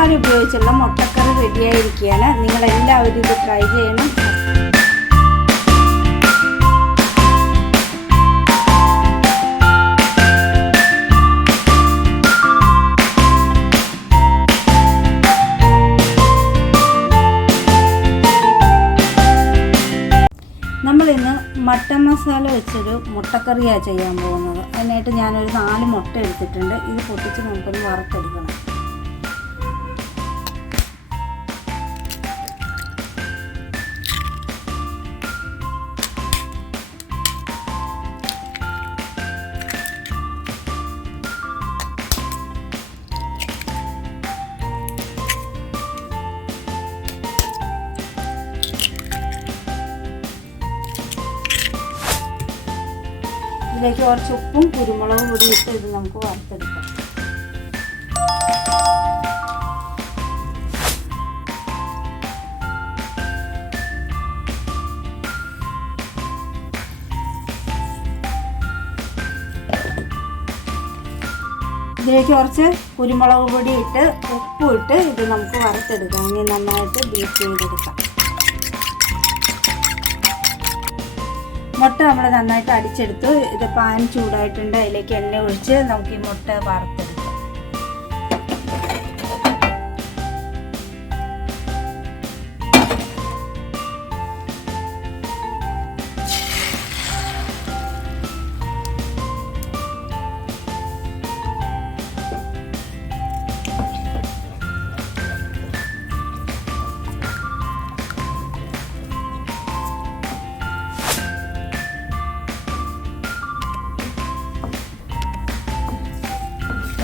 മസാല ഉപയോഗിച്ചുള്ള മുട്ടക്കറി റെഡിയായിരിക്കുകയാണ്. നിങ്ങളെല്ലാവരും ഇത് ട്രൈ ചെയ്യണം. നമ്മളിന്ന് മട്ടൻ മസാല വെച്ചൊരു മുട്ടക്കറിയാണ് ചെയ്യാൻ പോകുന്നത്. അതിനായിട്ട് ഞാനൊരു 4 മുട്ട എടുത്തിട്ടുണ്ട്. ഇത് പൊട്ടിച്ച് നമുക്കൊന്ന് വറുത്തെടുക്കണം. ഇതിലേക്ക് കുറച്ച് ഉപ്പും കുരുമുളകും കൂടി ഇട്ട് ഇത് നമുക്ക് വറുത്തെടുക്കാം. ഇതിലേക്ക് കുറച്ച് കുരുമുളക് പൊടി ഇട്ട് ഉപ്പും ഇട്ട് ഇത് നമുക്ക് വറുത്തെടുക്കാം. ഇനി നന്നായിട്ട് ബീറ്റ് ചെയ്തെടുക്കാം. മുട്ട നമ്മൾ നന്നായിട്ട് അടിച്ചെടുത്തു. ഇത് പാൻ ചൂടായിട്ടുണ്ട്. അതിലേക്ക് എണ്ണ ഒഴിച്ച് നമുക്ക് ഈ മുട്ട വറുത്തെടുക്കാം.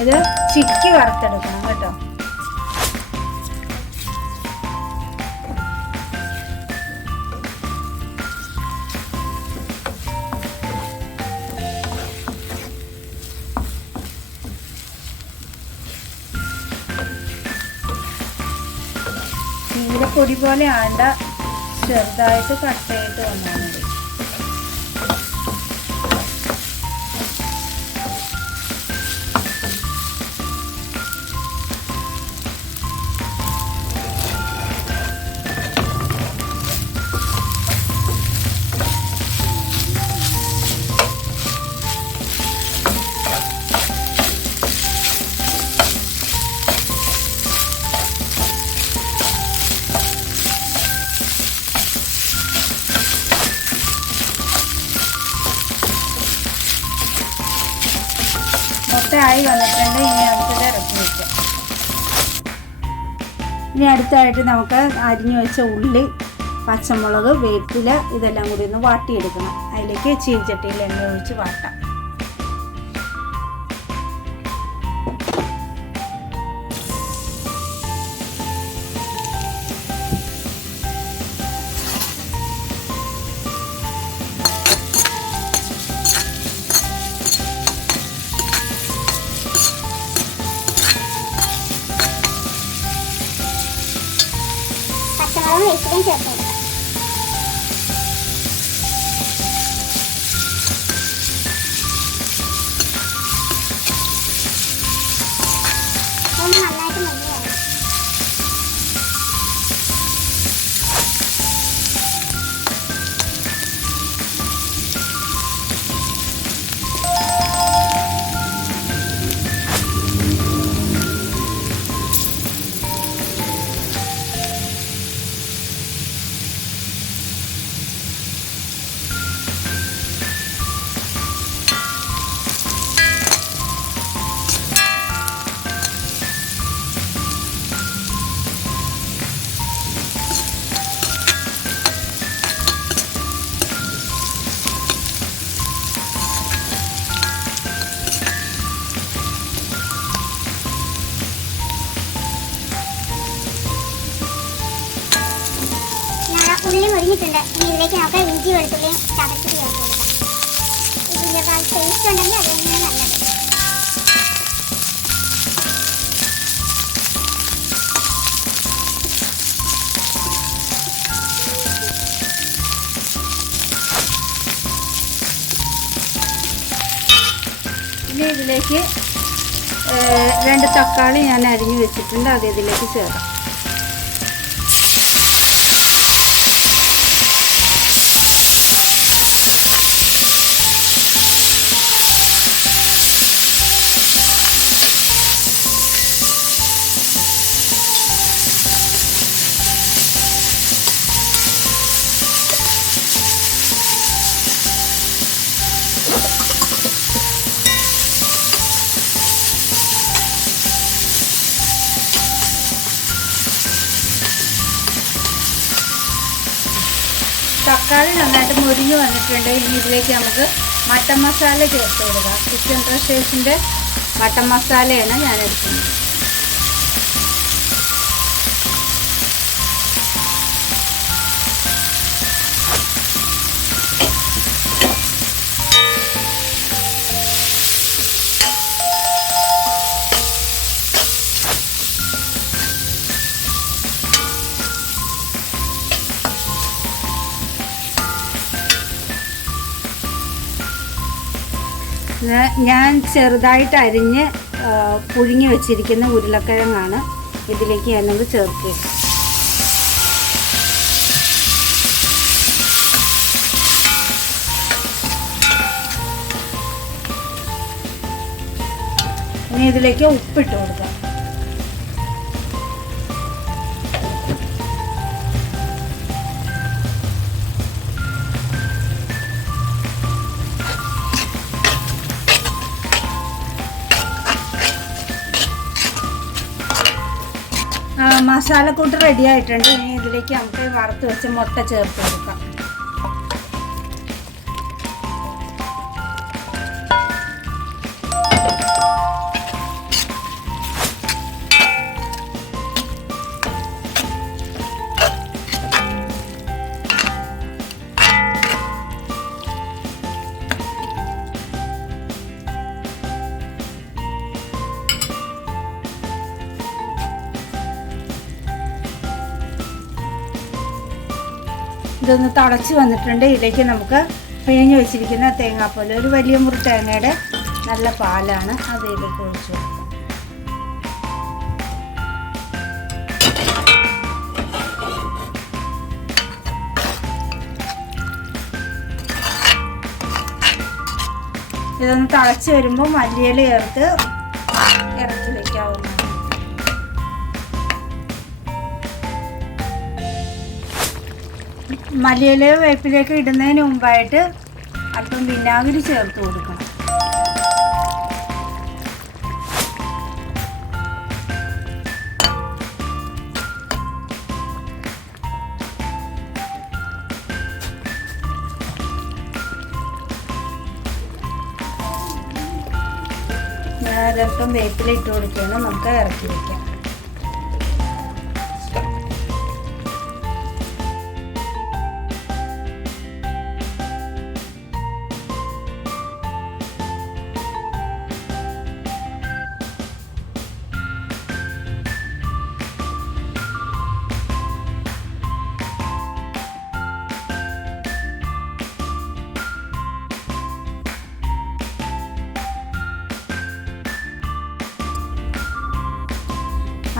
ഇത് ചിക്കി വറുത്തെടുക്കണം കേട്ടോ. തീരെ പൊടി പോലെ ആണ്ട, ചെറുതായിട്ട് കട്ട് ചെയ്തിട്ട് വന്നാൽ മതി. ആയി വന്നിട്ടുണ്ട്. ഇനി നമുക്കിത് ഇറക്കി വയ്ക്കാം. ഇനി അടുത്തായിട്ട് നമുക്ക് അരിഞ്ഞു വെച്ച ഉള്ളി, പച്ചമുളക്, വേപ്പില ഇതെല്ലാം കൂടി ഒന്ന് വാട്ടിയെടുക്കണം. അതിലേക്ക് ചീനച്ചട്ടിയിൽ എണ്ണ ഒഴിച്ച് വാട്ടാം. വേപ്പിലയും ചേർത്ത് കൊടുക്കാം. ഒന്ന് നന്നായിട്ട് മുരിഞ്ഞു. ഉള്ളി മുരിഞ്ഞിട്ടുണ്ട്. ഇനി ഇതിലേക്ക് നമുക്ക് ഇഞ്ചി വെളുത്തുള്ളിയും ചതച്ചിട്ട് ചേർത്ത് കൊടുക്കാം. ഇതിൻ്റെ ടേസ്റ്റ് ഉണ്ടെങ്കിൽ അത് തന്നെയാണ് നല്ലത്. ഇനി ഇതിലേക്ക് 2 തക്കാളി ഞാൻ അരിഞ്ഞു വെച്ചിട്ടുണ്ട്, അത് ഇതിലേക്ക് ചേർക്കാം. തക്കാളി നന്നായിട്ട് മുരിഞ്ഞ് വന്നിട്ടുണ്ട്. ഇനി ഇതിലേക്ക് നമുക്ക് മട്ടൻ മസാല ചേർത്ത് കൊടുക്കാം. കിച്ചൺ ട്രഷേഴ്സിൻ്റെ മട്ടൻ മസാലയാണ് ഞാൻ എടുക്കുന്നത്. ഞാൻ ചെറുതായിട്ട് അരിഞ്ഞ് പുഴുങ്ങി വെച്ചിരിക്കുന്ന ഉരുളക്കിഴങ്ങാണ് ഇതിലേക്ക് ഞാനത് ചേർക്കുക. ഇനി ഇതിലേക്ക് ഉപ്പിട്ട് കൊടുക്കാം. മസാലക്കൂട്ട് റെഡി ആയിട്ടുണ്ട്. ഇനി ഇതിലേക്ക് നമുക്ക് വറുത്ത് വെച്ച് മുട്ട ചേർത്ത് കൊടുക്കാം. ഇതൊന്ന് തിളച്ച് വന്നിട്ടുണ്ട്. ഇതിലേക്ക് നമുക്ക് പിഴിഞ്ഞ് വെച്ചിരിക്കുന്ന തേങ്ങാപ്പാൽ, ഒരു വലിയ മുറി തേങ്ങയുടെ നല്ല പാലാണ്, അത് ഇതിലേക്ക് ഒഴിച്ചു കൊടുക്കാം. ഇതൊന്ന് തിളച്ച് വരുമ്പോൾ മല്ലിയില ചേർത്ത് ഇറക്കി വയ്ക്കാവുന്നതാണ്. മല്ലിയില വേപ്പിലേക്ക് ഇടുന്നതിന് മുമ്പായിട്ട് അല്പം വിനാഗിരി ചേർത്ത് കൊടുക്കണം. ഞാൻ അല്പം വേപ്പില ഇട്ട് കൊടുക്കുകയാണ്. നമുക്ക് ഇറക്കി വയ്ക്കാം.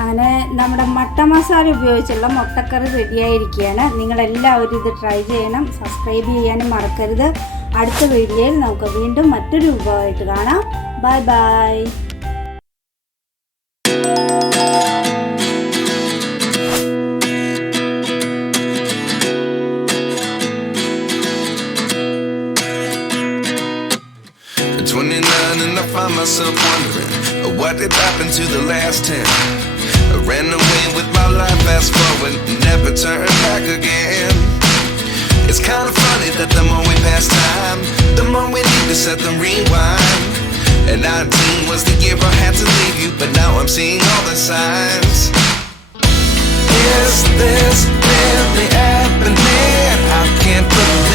അങ്ങനെ നമ്മുടെ മട്ട മസാല ഉപയോഗിച്ചുള്ള മുട്ടക്കറി റെഡിയായിരിക്കുകയാണ്. നിങ്ങളെല്ലാവരും ഇത് ട്രൈ ചെയ്യണം. സബ്സ്ക്രൈബ് ചെയ്യാനും മറക്കരുത്. അടുത്ത വീഡിയോയിൽ നമുക്ക് വീണ്ടും മറ്റൊരു വിഭവമായിട്ട് കാണാം. Bye bye. And I find myself wondering what did happen to the last 10. I ran away with my life, fast forward, never turn back again. It's kind of funny that the more we pass time, the more we need to set the rewind. And 19 was the year I had to leave you, but now I'm seeing all the signs. Is this really happening? I can't believe